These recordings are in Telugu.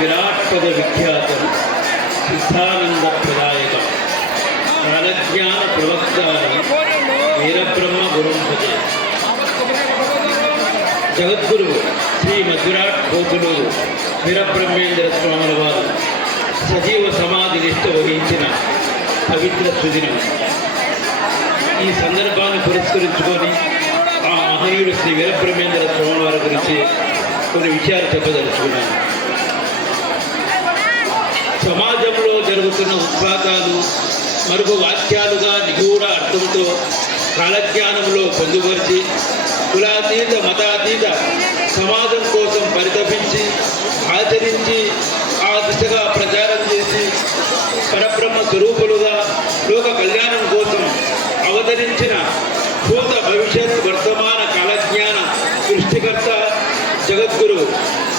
విరాట్పద విఖ్యాతం సిద్ధానంద ప్రదాయకం కాలజ్ఞాన ప్రవక్తాని వీరబ్రహ్మ గురుం భజే. జగద్గురువు శ్రీ మధురాట్ కోతులూరు వీరబ్రహ్మేంద్ర స్వాముల వారు సజీవ సమాధి నిష్ఠ వహించిన పవిత్ర సుదినం. ఈ సందర్భాన్ని పురస్కరించుకొని ఆ మహనీయుడు శ్రీ వీరబ్రహ్మేంద్ర స్వామి వారి గురించి కొన్ని విషయాలు చెప్పదలుచుకున్నాను. సమాజంలో జరుగుతున్న ఉత్పాతాలు మరొక వాక్యాలుగా నిగూఢ అర్థంతో కాలజ్ఞానంలో పొందుపరిచి కులాతీత మతాతీత సమాజం కోసం పరితపించి ఆచరించి ఆ దిశగా ప్రచారం చేసి పరబ్రహ్మ స్వరూపులుగా లోక కళ్యాణం కోసం అవతరించిన భూత భవిష్యత్ వర్తమాన కాలజ్ఞాన సృష్టికర్త జగద్గురు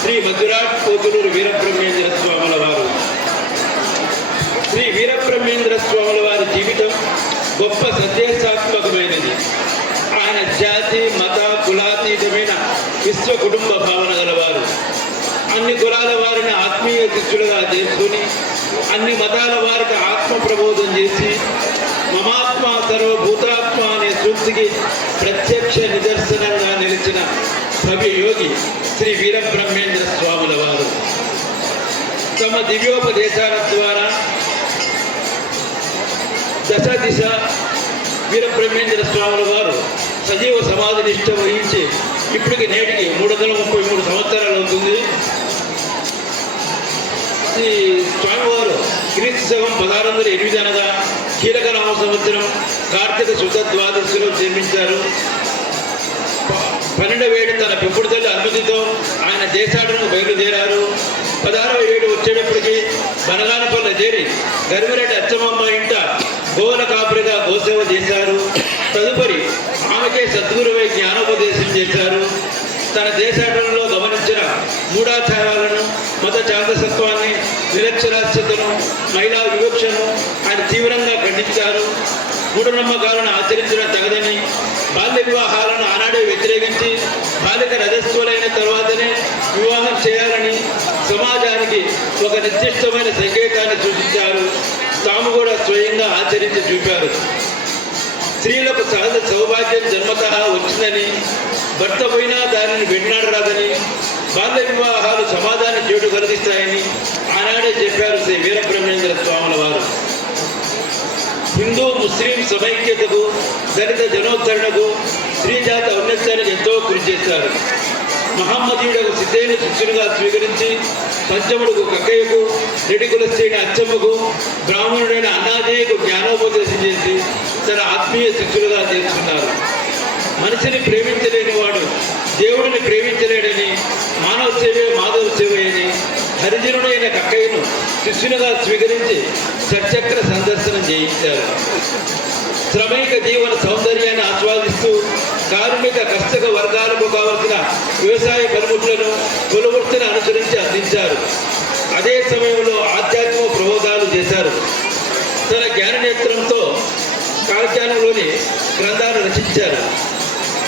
శ్రీ మధురాట్ కోతులూరు వీరబ్రహ్మేంద్ర స్వాముల వారు. శ్రీ వీరబ్రహ్మేంద్ర స్వాముల వారి జీవితం గొప్ప సందేశాత్మకమైనది. ఆయన జాతి మత కులాతీతమైన విశ్వ కుటుంబ భావన గలవారు. అన్ని కులాల వారిని ఆత్మీయ శిష్యులుగా చేసుకుని అన్ని మతాల వారికి ఆత్మ ప్రబోధం చేసి మమాత్మ సర్వభూతాత్మ అనే సూక్తికి ప్రత్యక్ష నిదర్శనంగా నిలిచిన భవ్య యోగి శ్రీ వీరబ్రహ్మేంద్ర స్వాముల వారు. తమ దివ్యోపదేశాల ద్వారా దశ దిశ వీరబ్రహ్మేంద్ర స్వాముల వారు సజీవ సమాధి నిష్ఠ వహించి ఇప్పటికి నేటికి 333 సంవత్సరాలు అవుతుంది. ఈ స్వామివారు క్రీస్తు శకం 1608 అనగా కీలకనామ సంవత్సరం కార్తీక శుద్ధ ద్వాదశిలో జన్మించారు. 12వ ఏడు తన పెంపుడు తల్లి అనుమతితో ఆయన దేశాటనకు బయలుదేరారు. 16వ ఏడు వచ్చేటప్పటికి బనగానపల్లి చేరి గరిమిరెడ్డి అచ్చమ్మ ఇంట గోల కాపురిగా గోసేవ చేశారు. తదుపరి ఆమెకే సద్గురువై జ్ఞానోపదేశం చేశారు. తన దేశాటనలో గమనించిన మూఢాచారాలను మత చాందసత్వాన్ని నిరక్షరాస్యతను మహిళా వివక్షను ఆయన తీవ్రంగా ఖండించారు. మూఢనమ్మకాలను ఆచరించడం తగదని బాల్య వివాహాలను ఆనాడే వ్యతిరేకించి బాలిక రజస్వలైన తర్వాతనే వివాహం చేయాలని సమాజానికి ఒక నిర్దిష్టమైన సంకేతాన్ని సూచించారు. తాము కూడా స్వయంగా ఆచరించి చూపారు. స్త్రీలకు సహజ సౌభాగ్యం జన్మతః వచ్చిందని భర్త పోయినా దానిని వెన్నాడరాదని బాల్య వివాహాలు సమాజాన్ని చేటు కలిగిస్తాయని ఆనాడే చెప్పారు శ్రీ వీరబ్రహ్మేంద్ర స్వాముల వారు. హిందూ ముస్లిం సమైక్యతకు దళిత జనోద్ధరణకు స్త్రీజాత ఔన్నత్యానికి ఎంతో కృషి చేశారు. మహమ్మదీయుడకు సిద్ధైన శిష్యునిగా స్వీకరించి పంచముడుకు కక్కయ్యకు రెడ్డి కులశ్రేణి అచ్చమ్మకు బ్రాహ్మణుడైన అన్నాదేయకు జ్ఞానోపదేశం చేసి తన ఆత్మీయ శిష్యులుగా చేర్చుకున్నారు. మనిషిని ప్రేమించలేని వాడు దేవుడిని ప్రేమించలేడని మానవ సేవే మాధవ సేవ అని హరిజనుడైన కక్కయ్యను శిష్యునిగా స్వీకరించి షట్చక్ర సందర్శనం చేయించారు. శ్రమైక జీవన సౌందర్యాన్ని ఆస్వాదిస్తూ కార్మిక కష్టక వర్గాలకు కావలసిన వ్యవసాయ పనిముట్లను కొలువృత్తిని అనుసరించి అందించారు. అదే సమయంలో ఆధ్యాత్మిక ప్రబోధాలు చేశారు. తన జ్ఞాననేత్రంతో కాలజ్ఞానంలోని గ్రంథాలు రచించారు.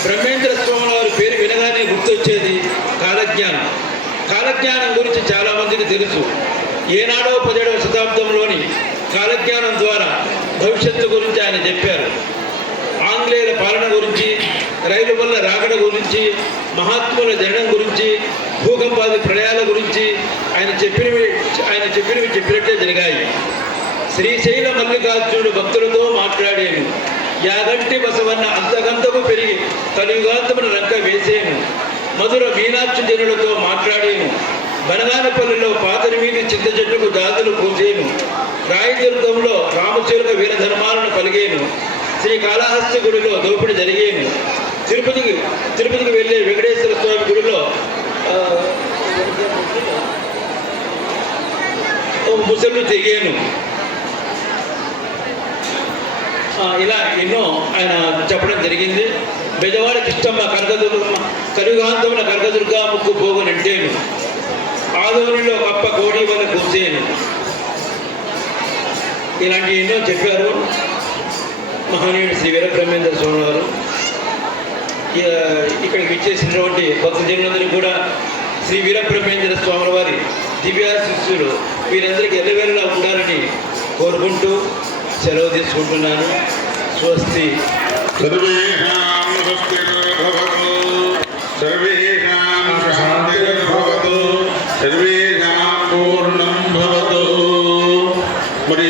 బ్రహ్మేంద్ర స్వామి వారి పేరు వినగానే గుర్తొచ్చేది కాలజ్ఞానం. కాలజ్ఞానం గురించి చాలామందికి తెలుసు. ఏనాడో 17వ శతాబ్దంలోని కాలజ్ఞానం ద్వారా భవిష్యత్తు గురించి ఆయన చెప్పారు. ఆంగ్లేయుల పాలన గురించి, రైలు వల్ల రాకడ గురించి, మహాత్ముల జననం గురించి, భూకంపాది ప్రళయాల గురించి ఆయన చెప్పినవి చెప్పినట్టే జరిగాయి. శ్రీశైల మల్లికార్జునుడు భక్తులతో మాట్లాడాను. యాగంటి బసవన్న అంతకంతకు పెరిగి కలియుగాంతమున రంక వేసేను. మధుర మీనాక్షి జనులతో మాట్లాడాను. బనగానపల్లిలో పాతరి వీధి చింత చెట్టుకు దాదులు పూసేను. రాయదుర్గంలో రామచిలుక వీర ధర్మాలను పలిగేను. శ్రీకాళహస్తి గుడిలో దోపిడి జరిగేను. తిరుపతికి వెళ్ళే వెంకటేశ్వర స్వామి గుడిలో ముసళ్ళు తెగాను. ఇలా ఎన్నో ఆయన చెప్పడం జరిగింది. బెజవాడ కిష్టమ్మ కలియుగాంతమున కనకదుర్గా ముక్కు పోగునంటేను. ఆదోనిలో కప్ప కోడి వల్ల కూర్చేను. ఇలాంటి ఎన్నో చెప్పారు మహనీయుడు శ్రీ వీరబ్రహ్మేంద్ర స్వామి వారు. ఇక్కడికి ఇచ్చేసినటువంటి భక్తజనులందరికీ కూడా శ్రీ వీరబ్రహ్మేంద్ర స్వామి వారి దివ్యాశిస్సులు వీరందరికీ ఎల్లవేళలా ఉండాలని కోరుకుంటూ సెలవు తీసుకుంటున్నాను. స్వస్తి. సర్వేషాం స్వస్తిర్భవతు, సర్వేషాం శాంతిర్భవతు, సర్వేషాం పూర్ణం భవతు. మరి